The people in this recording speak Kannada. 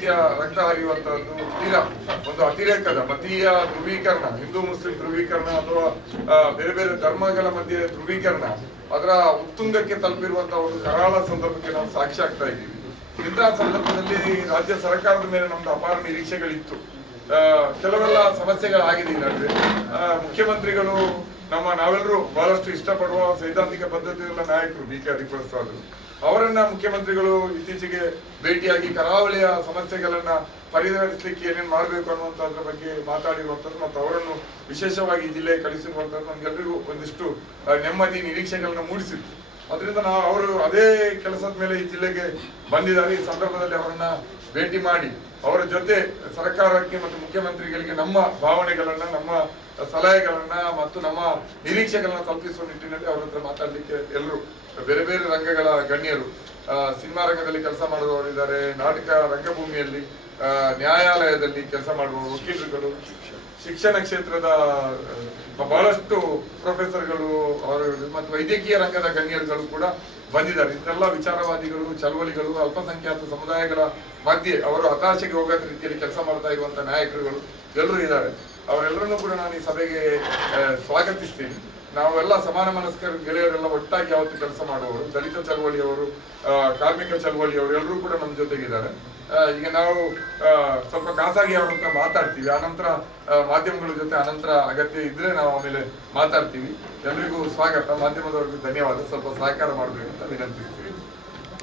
ರೀತಿಯ ರಕ್ತ ಹರಿಯುವಂತಹದ್ದು ತೀರಾ ಒಂದು ಅತಿರೇಕದ ಮತೀಯ ಧ್ರುವೀಕರಣ, ಹಿಂದೂ ಮುಸ್ಲಿಂ ಧ್ರುವೀಕರಣ ಅಥವಾ ಬೇರೆ ಬೇರೆ ಧರ್ಮಗಳ ಮಧ್ಯೆ ಧ್ರುವೀಕರಣ ಅದರ ಉತ್ತುಂಗಕ್ಕೆ ತಲುಪಿರುವಂತಹ ಒಂದು ಕರಾಳ ಸಂದರ್ಭಕ್ಕೆ ನಾವು ಸಾಕ್ಷಿ ಆಗ್ತಾ ಇದ್ದೀವಿ. ಇಂತಹ ಸಂದರ್ಭದಲ್ಲಿ ರಾಜ್ಯ ಸರ್ಕಾರದ ಮೇಲೆ ನಮ್ದು ಅಪಾರ ನಿರೀಕ್ಷೆಗಳಿತ್ತು. ಕೆಲವೆಲ್ಲ ಸಮಸ್ಯೆಗಳಾಗಿದೆ. ಈ ನಡುವೆ ಮುಖ್ಯಮಂತ್ರಿಗಳು ನಾವೆಲ್ಲರೂ ಬಹಳಷ್ಟು ಇಷ್ಟಪಡುವ ಸೈದ್ಧಾಂತಿಕ ಪದ್ಧತಿಯುಳ್ಳ ನಾಯಕರು ಡಿ ಕೆ ಹರಿಪ್ರಸಾದ್ ಅವರನ್ನ ಮುಖ್ಯಮಂತ್ರಿಗಳು ಇತ್ತೀಚೆಗೆ ಭೇಟಿಯಾಗಿ ಕರಾವಳಿಯ ಸಮಸ್ಯೆಗಳನ್ನ ಪರಿಹರಿಸಲಿಕ್ಕೆ ಏನೇನು ಮಾಡಬೇಕು ಅನ್ನುವಂಥದ್ರ ಬಗ್ಗೆ ಮಾತಾಡಿರುವಂಥದ್ದು ಮತ್ತು ಅವರನ್ನು ವಿಶೇಷವಾಗಿ ಈ ಜಿಲ್ಲೆಗೆ ಕಳಿಸಿರುವಂಥದ್ದು ನಮ್ಗೆಲ್ಲರಿಗೂ ಒಂದಿಷ್ಟು ನೆಮ್ಮದಿ ನಿರೀಕ್ಷೆಗಳನ್ನ ಮೂಡಿಸಿತ್ತು. ಅದರಿಂದ ಅವರು ಅದೇ ಕೆಲಸದ ಮೇಲೆ ಈ ಜಿಲ್ಲೆಗೆ ಬಂದಿದ್ದಾರೆ. ಈ ಸಂದರ್ಭದಲ್ಲಿ ಅವರನ್ನ ಭೇಟಿ ಮಾಡಿ ಅವರ ಜೊತೆ ಸರ್ಕಾರಕ್ಕೆ ಮತ್ತು ಮುಖ್ಯಮಂತ್ರಿಗಳಿಗೆ ನಮ್ಮ ಭಾವನೆಗಳನ್ನ, ನಮ್ಮ ಸಲಹೆಗಳನ್ನ ಮತ್ತು ನಮ್ಮ ನಿರೀಕ್ಷೆಗಳನ್ನ ತಲುಪಿಸುವ ನಿಟ್ಟಿನಲ್ಲಿ ಅವರ ಹತ್ರ ಮಾತಾಡಲಿಕ್ಕೆ ಎಲ್ಲರೂ ಬೇರೆ ಬೇರೆ ರಂಗಗಳ ಗಣ್ಯರು, ಸಿನಿಮಾ ರಂಗದಲ್ಲಿ ಕೆಲಸ ಮಾಡುವವರಿದ್ದಾರೆ, ನಾಟಕ ರಂಗಭೂಮಿಯಲ್ಲಿ, ನ್ಯಾಯಾಲಯದಲ್ಲಿ ಕೆಲಸ ಮಾಡುವ ವಕೀಲರುಗಳು, ಶಿಕ್ಷಣ ಕ್ಷೇತ್ರದ ಬಹಳಷ್ಟು ಪ್ರೊಫೆಸರ್ಗಳು ಮತ್ತು ವೈದ್ಯಕೀಯ ರಂಗದ ಗಣ್ಯರುಗಳು ಕೂಡ ಬಂದಿದ್ದಾರೆ. ಇದೆಲ್ಲ ವಿಚಾರವಾದಿಗಳು, ಚಳವಳಿಗಳು, ಅಲ್ಪಸಂಖ್ಯಾತ ಸಮುದಾಯಗಳ ಮಧ್ಯೆ ಅವರು ಹತಾಶೆಗೆ ಹೋಗದ ರೀತಿಯಲ್ಲಿ ಕೆಲಸ ಮಾಡ್ತಾ ಇರುವಂತಹ ನಾಯಕರುಗಳು ಎಲ್ಲರೂ ಇದ್ದಾರೆ. ಅವರೆಲ್ಲರನ್ನೂ ಕೂಡ ನಾನು ಈ ಸಭೆಗೆ ಸ್ವಾಗತಿಸ್ತೀನಿ. ನಾವೆಲ್ಲ ಸಮಾನ ಮನಸ್ಕರ ಗೆಳೆಯರೆಲ್ಲ ಒಟ್ಟಾಗಿ ಯಾವತ್ತು ಕೆಲಸ ಮಾಡುವವರು, ದಲಿತ ಚಳವಳಿಯವರು, ಕಾರ್ಮಿಕ ಚಳವಳಿಯವರು ಎಲ್ಲರೂ ಕೂಡ ನಮ್ಮ ಜೊತೆಗಿದ್ದಾರೆ. ಈಗ ನಾವು ಸ್ವಲ್ಪ ಖಾಸಗಿ ಅವ್ರ ಹತ್ರ ಮಾತಾಡ್ತೀವಿ, ಆನಂತರ ಮಾಧ್ಯಮಗಳ ಜೊತೆ ಅನಂತರ ಅಗತ್ಯ ಇದ್ರೆ ನಾವು ಆಮೇಲೆ ಮಾತಾಡ್ತೀವಿ. ಎಲ್ರಿಗೂ ಸ್ವಾಗತ, ಮಾಧ್ಯಮದವರಿಗೂ ಧನ್ಯವಾದ. ಸ್ವಲ್ಪ ಸಹಕಾರ ಮಾಡಬೇಕು ಅಂತ ವಿನಂತಿಸ್ತೀವಿ.